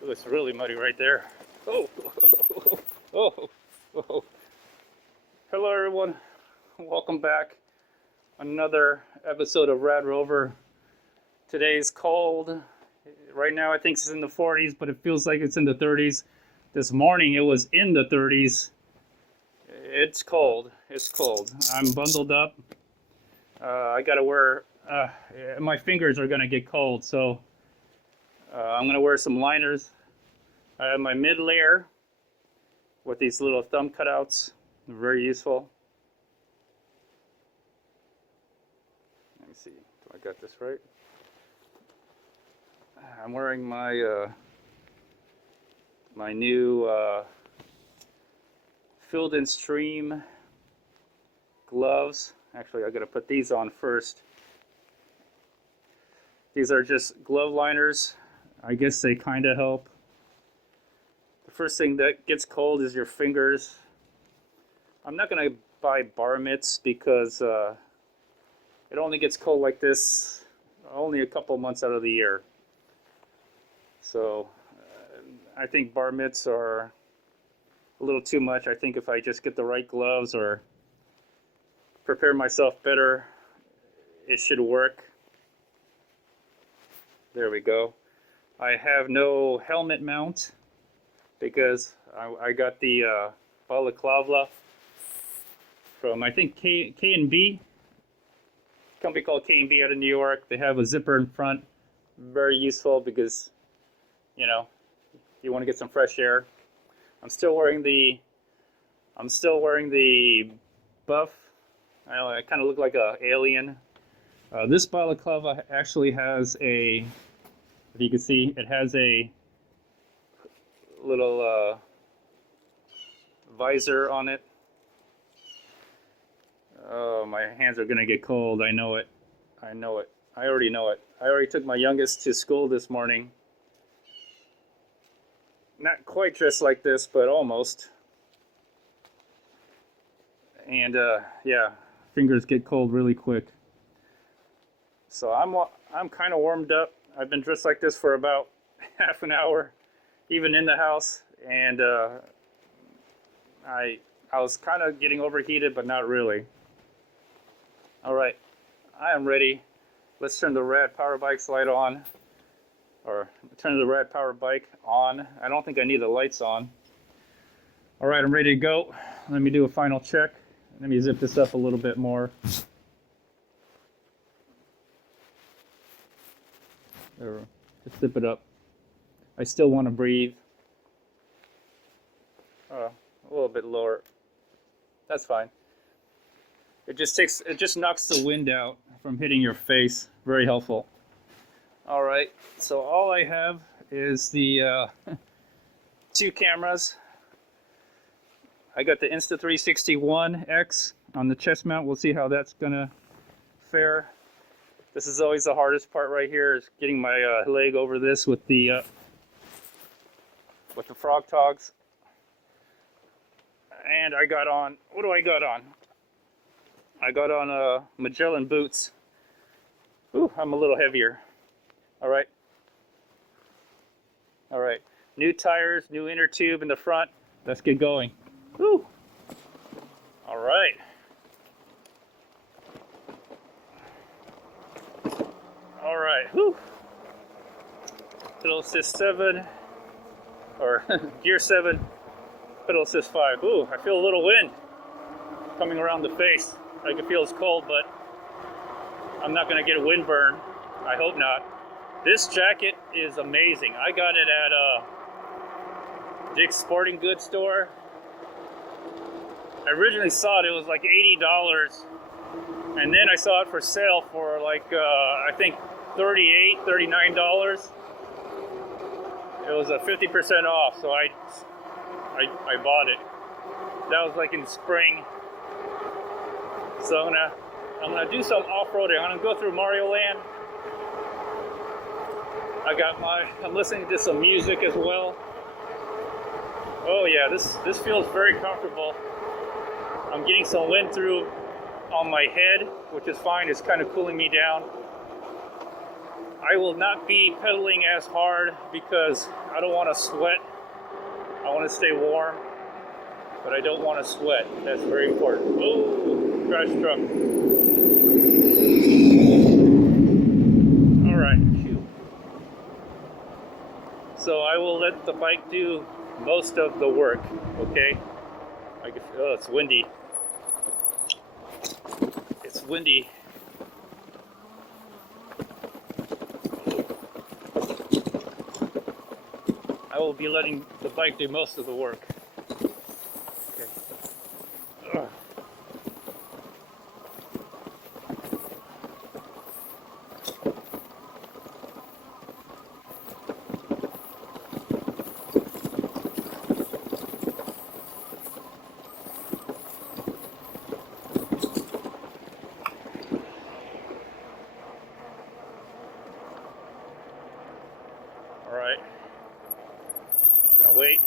It looks really muddy right there. Oh, oh, oh. Hello everyone, welcome back. Another episode of Radrover. Today's cold. Right now I think it's in the 40s, but it feels like it's in the 30s. This morning it was in the 30s. It's cold, it's cold. I'm bundled up. I gotta wear, my fingers are gonna get cold, so I'm gonna wear some liners. I have my mid layer with these little thumb cutouts. They're very useful. Let me see, do I got this right? I'm wearing my my new Field and Stream gloves. Actually, I gotta put these on first. These are just glove liners. I guess they kind of help. The first thing that gets cold is your fingers. I'm not gonna buy bar mitts because it only gets cold like this only a couple months out of the year. So I think bar mitts are a little too much. I think if I just get the right gloves or prepare myself better, it should work. There we go. I have no helmet mount because I got the Balaclava from, I think, K&B, company called K&B out of New York. They have a zipper in front, very useful because, you know, you want to get some fresh air. I'm still wearing the buff. I kind of look like an alien. This Balaclava actually has a, if you can see, it has a little visor on it. Oh, my hands are gonna get cold. I know it. I know it. I already know it. I already took my youngest to school this morning. Not quite dressed like this, but almost. And yeah, fingers get cold really quick. So I'm kind of warmed up. I've been dressed like this for about half an hour, even in the house, and I was kind of getting overheated, but not really. All right, I am ready. Let's turn the Rad Power Bikes light on, or turn the Rad Power Bike on. I don't think I need the lights on. All right, I'm ready to go. Let me do a final check. Let me zip this up a little bit more. There, just zip it up. I still want to breathe. A little bit lower. That's fine. It just knocks the wind out from hitting your face. Very helpful. All right. So all I have is the two cameras. I got the Insta360 on the chest mount. We'll see how that's gonna fare. This is always the hardest part right here, is getting my leg over this with the frog togs. And I got on, what do I got on? I got on Magellan boots. Ooh, I'm a little heavier. All right. All right. New tires, new inner tube in the front. Let's get going. Woo. All right. All right. Woo. Pedal assist 7, or gear 7, pedal assist 5. Ooh, I feel a little wind coming around the face. I can feel it's cold, but I'm not gonna get a wind burn. I hope not. This jacket is amazing. I got it at Dick's Sporting Goods store. I originally saw it was like $80, and then I saw it for sale for like I think $38, $39. It was a 50% off, so I bought it. That was like in spring. So I'm gonna do some off-roading. I'm gonna go through Mario Land. I'm listening to some music as well. Oh yeah, this feels very comfortable. I'm getting some wind through on my head, which is fine. It's kind of cooling me down. I will not be pedaling as hard because I don't want to sweat. I want to stay warm, but I don't want to sweat. That's very important. Oh, trash truck. All right. Phew. So I will let the bike do most of the work, okay? Oh, it's windy. It's windy. I will be letting the bike do most of the work. Okay. Ugh. All right. Gonna wait.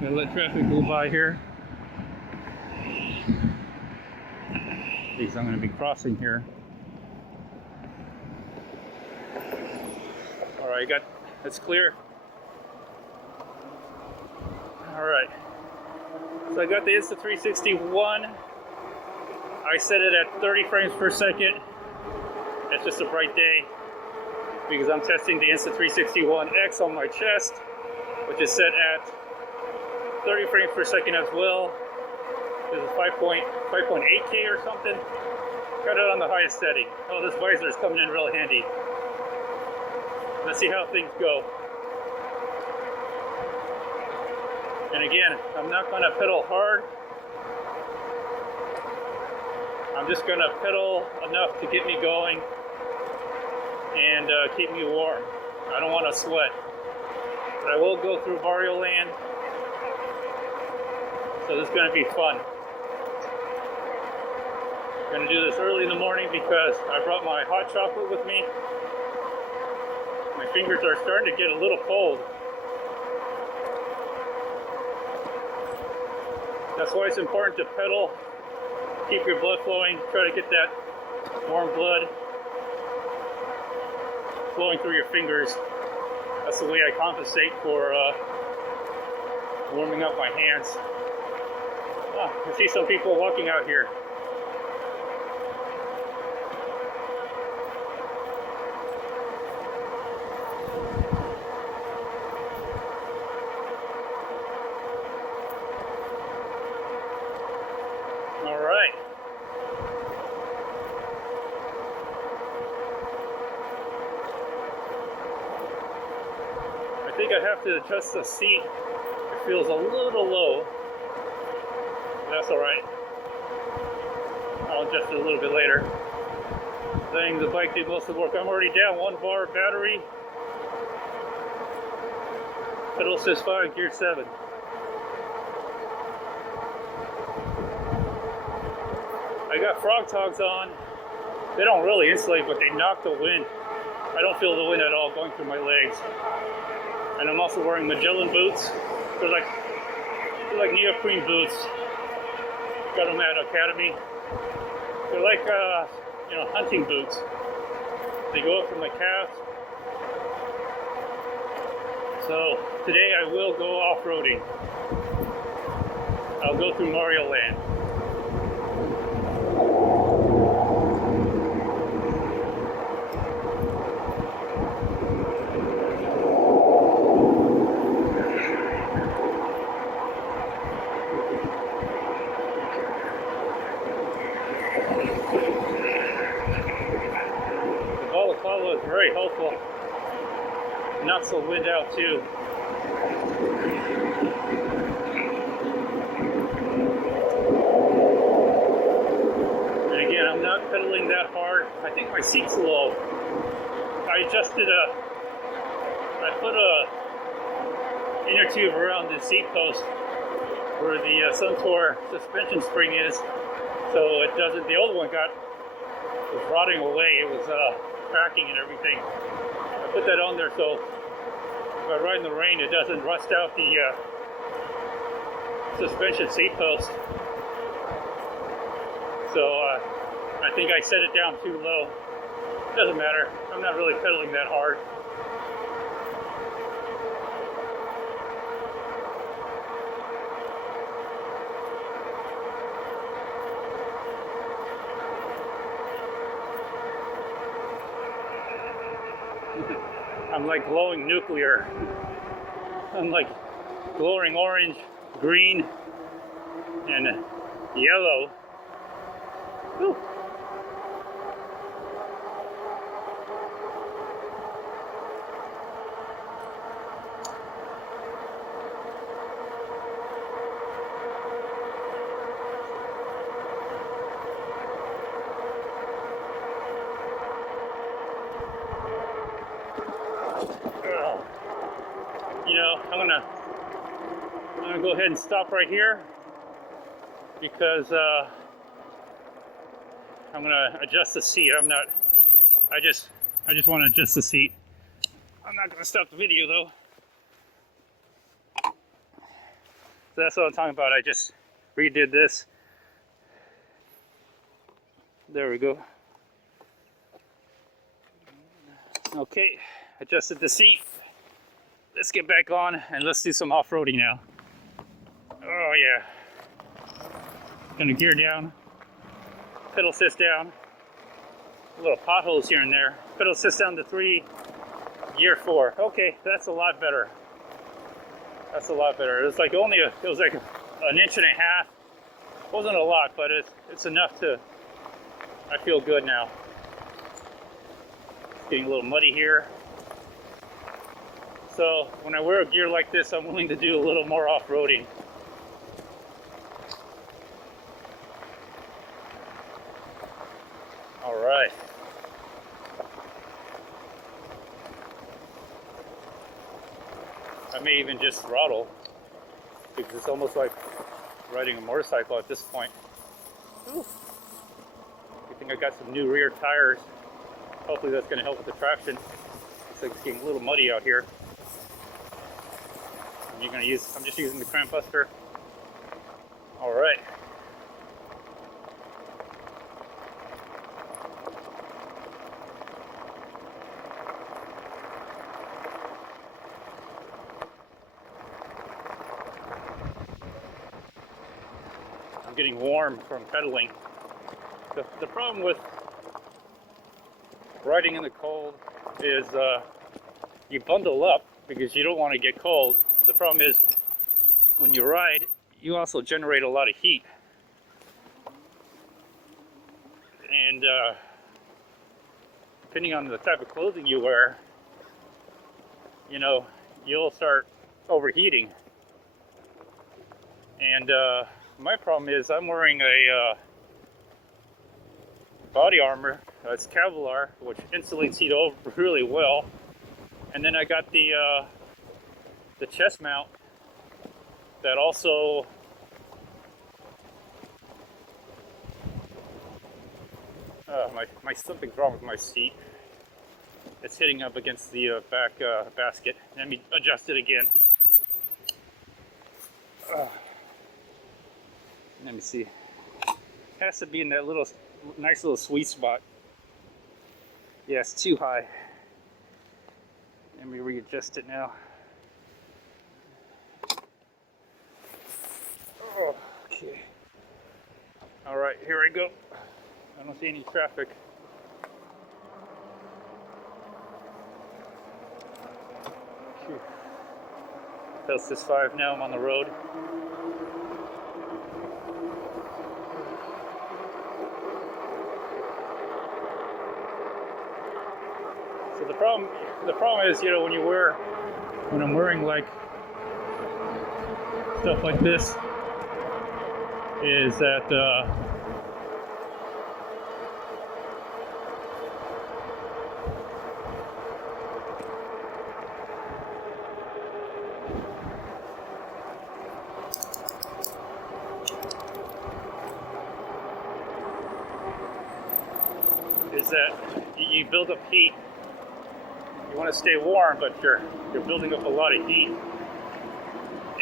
Gonna let traffic go by here. Because I'm gonna be crossing here. All right, it's clear. All right. So I got the Insta360 I set it at 30 frames per second. It's just a bright day because I'm testing the Insta360 X on my chest, which is set at 30 frames per second as well. This is 5.8K or something. Got it on the highest setting. Oh, this visor is coming in real handy. Let's see how things go. And again, I'm not going to pedal hard. I'm just going to pedal enough to get me going and keep me warm. I don't want to sweat. But I will go through Mario Land. So this is going to be fun. I'm going to do this early in the morning because I brought my hot chocolate with me. My fingers are starting to get a little cold. That's why it's important to pedal, keep your blood flowing, try to get that warm blood flowing through your fingers. That's the way I compensate for warming up my hands. I see some people walking out here. All right. I think I have to adjust the seat. It feels a little low. That's all right. I'll adjust it a little bit later. Letting the bike do most of the work. I'm already down 1 bar battery. Pedal assist 5, gear 7. I got frog togs on. They don't really insulate, but they knock the wind. I don't feel the wind at all going through my legs. And I'm also wearing Magellan boots. They're like neoprene boots. Got them at Academy. They're like, hunting boots. They go up from the calf. So today I will go off-roading. I'll go through Mario Land. Balaclava is very helpful. Knocks the wind out too. And again, I'm not pedaling that hard. I think my seat's low. I put a inner tube around the seat post where the Suntour suspension spring is, so it doesn't. The old one was rotting away. It was cracking and everything. I put that on there so if I ride in the rain, it doesn't rust out the suspension seat post. So I think I set it down too low. Doesn't matter. I'm not really pedaling that hard. I'm like glowing nuclear. I'm like glowing orange, green, and yellow. Whew. You know, I'm gonna go ahead and stop right here because I'm gonna adjust the seat. I just want to adjust the seat. I'm not gonna stop the video though. So that's what I'm talking about. I just redid this. There we go. Okay, adjusted the seat. Let's get back on and let's do some off-roading now. Oh yeah. Gonna gear down, pedal assist down, little potholes here and there. Pedal assist down to 3, gear 4. Okay, that's a lot better. That's a lot better. It was like an inch and a half. Wasn't a lot, but it's enough to, I feel good now. It's getting a little muddy here. So when I wear a gear like this, I'm willing to do a little more off-roading. All right. I may even just throttle because it's almost like riding a motorcycle at this point. Ooh. I think I got some new rear tires. Hopefully that's going to help with the traction. Looks like it's getting a little muddy out here. I'm just using the Crampbuster. All right. I'm getting warm from pedaling. The problem with riding in the cold is you bundle up because you don't want to get cold. The problem is when you ride, you also generate a lot of heat. And depending on the type of clothing you wear, you know, you'll start overheating. And my problem is I'm wearing a body armor. It's Kevlar, which insulates heat over really well. And then I got the chest mount that also something's wrong with my seat. It's hitting up against the back basket. Let me adjust it again. Let me see. It has to be in that nice little sweet spot. Yeah, it's too high. Let me readjust it now. Oh, okay. All right, here I go. I don't see any traffic. Phew. That's this 5 now. I'm on the road. So the problem is, you know, when I'm wearing like stuff like this, is that you build up heat. You want to stay warm, but you're building up a lot of heat.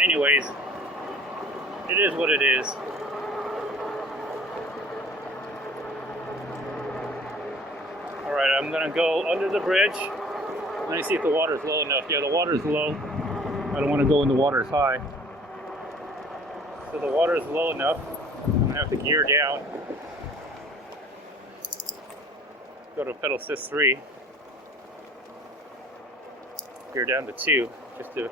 Anyways, it is what it is. Alright, I'm gonna go under the bridge. Let me see if the water's low enough. Yeah, the water's low. I don't want to go when the water's high. So the water's low enough. I'm gonna have to gear down. Go to pedal assist 3. Gear down to 2, just to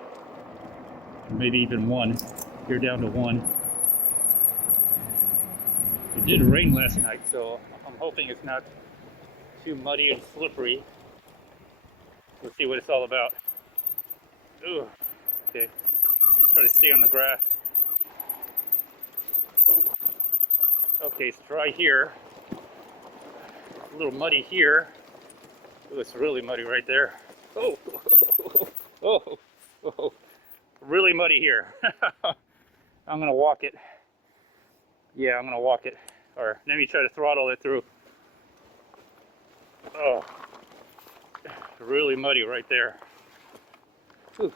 maybe even 1. Gear down to 1. It did rain last night, so I'm hoping it's not too muddy and slippery. We'll see what it's all about. Ooh, okay. I'm gonna try to stay on the grass. Ooh. Okay, it's dry here. It's a little muddy here. Ooh, it's really muddy right there. Oh, oh, oh, really muddy here. I'm gonna walk it. Yeah, I'm gonna walk it. Or let me try to throttle it through. Oh, really muddy right there. Whew.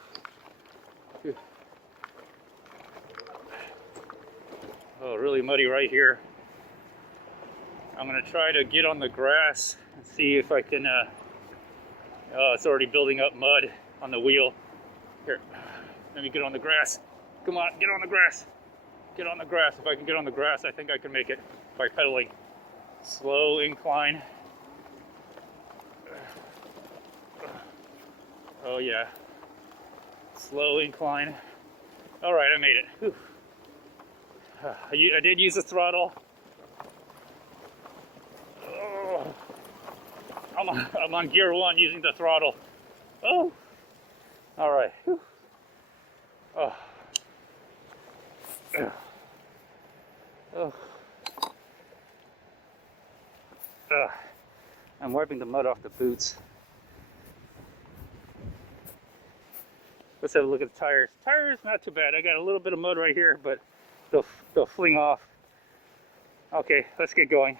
Whew. Oh, really muddy right here. I'm gonna try to get on the grass and see if I can. Oh, it's already building up mud on the wheel. Here, let me get on the grass. Come on, get on the grass. Get on the grass. If I can get on the grass, I think I can make it by pedaling. Slow incline. Oh yeah. Slow incline. All right, I made it. Whew. I did use the throttle. Oh. I'm on gear 1 using the throttle. Oh. All right. Whew. Oh. Oh. I'm wiping the mud off the boots. Let's have a look at the tires. Tires, not too bad. I got a little bit of mud right here, but they'll fling off. Okay, let's get going.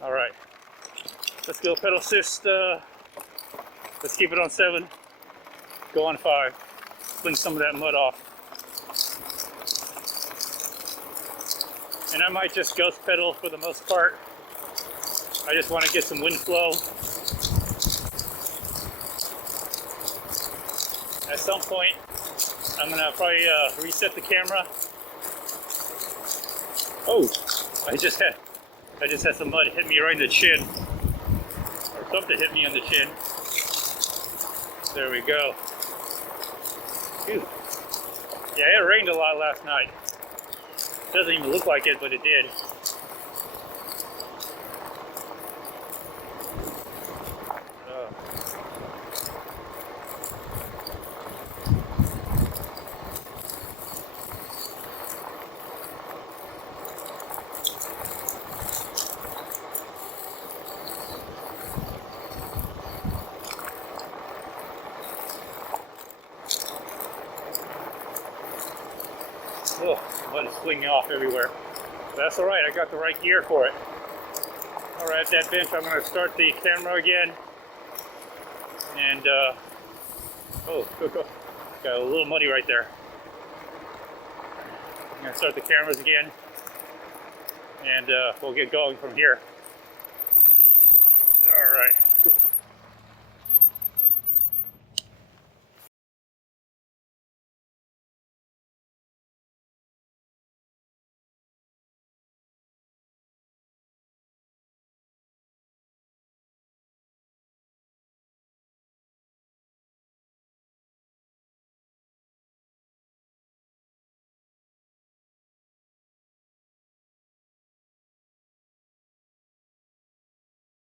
All right, let's go pedal assist. Let's keep it on 7. Go on 5. Fling some of that mud off. And I might just ghost pedal for the most part. I just want to get some wind flow. At some point, I'm gonna probably reset the camera. Oh, I just had some mud hit me right in the chin, or something hit me on the chin. There we go. Phew. Yeah, it rained a lot last night. Doesn't even look like it, but it did. Oh, mud is flinging off everywhere. But that's all right. I got the right gear for it. All right, at that bench, I'm going to start the camera again. And, oh, got a little muddy right there. I'm going to start the cameras again. And we'll get going from here. All right.